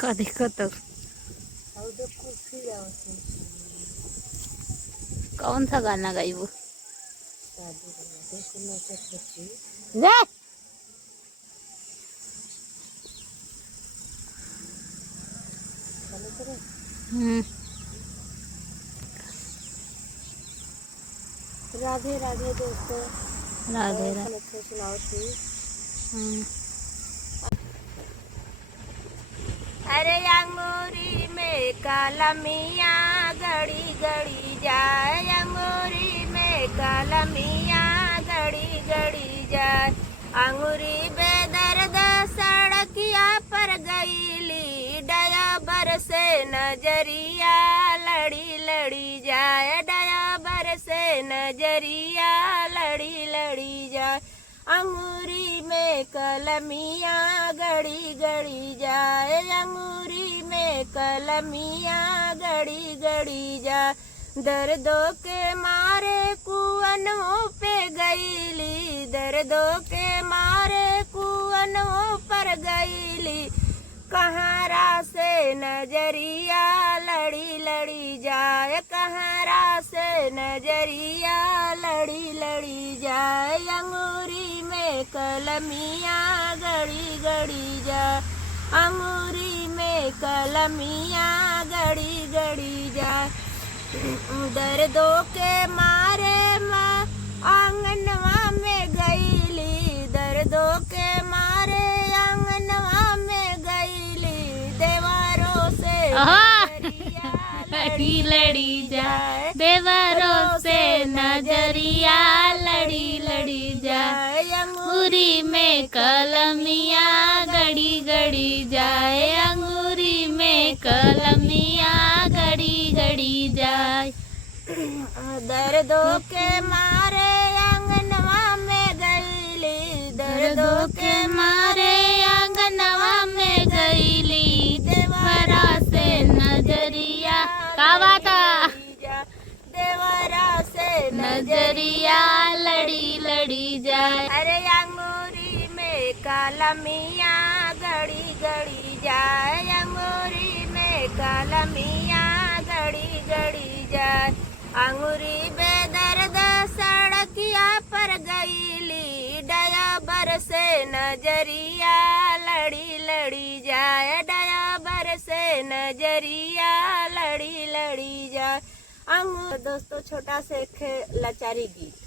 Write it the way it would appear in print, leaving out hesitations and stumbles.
का दिक्कत कौन सा गाना गाई वो राधे राधे दोस्तों, राधे राधे। सुनाओ थी। अरे अंगूरी में काला मियाँ गड़ी गड़ी जाए, अंगूरी में काला मियाँ गड़ी गड़ी जाए। अंगूरी बेदर्द सड़किया पर गईली, डया बरसे नजरिया लड़ी लड़ी जाए, डया बरसे नजरिया लड़ी लड़ी जाए। अंगूरी में कलमियाँ गड़ी गड़ी जाए, अंगूरी में कलमियाँ गड़ी गड़ी जाए। दर्दों के मारे कुअनों पे गईली, दर्दों के मारे कुअनों पर गईली, कहारा से नजरिया लड़ी लड़ी जाए, कहारा से नजरिया लड़ी लड़ी जाए। अंगूरी में कलमियाँ गड़ी गड़ी जाए, अंगूरी में कलमियाँ गड़ी गड़ी जाए। दर्दों के मारे माँ आंगनवा में गईली, दर्दों के मारे आंगनवा में गईली, देवारों से लड़ी लड़ी जाए, देवारों से नजरिया लड़ी लड़ी जाए। अंगूरी में कलमियाँ गड़ी गड़ी जाए, अंगूरी में कलमियाँ गड़ी गड़ी जाए। दर्दों के मारे आंगनवा में गईली, दर्दों के मारे आंगनवा में गईली, देवरा से नजरिया का बाता, देवरा से नजरिया लड़ी लड़ी जाए। अरे अंगूरी में काला मियाँ गड़ी गड़ी जाए, अंगूरी में काला मियाँ गड़ी गड़ी जाए। अंगूरी बेदर्द सड़किया पर गईली, डया बरसे नजरिया लड़ी लड़ी जाए, डया बरसे नजरिया लड़ी लड़ी जाए। दोस्तों छोटा से लाचारी गीत।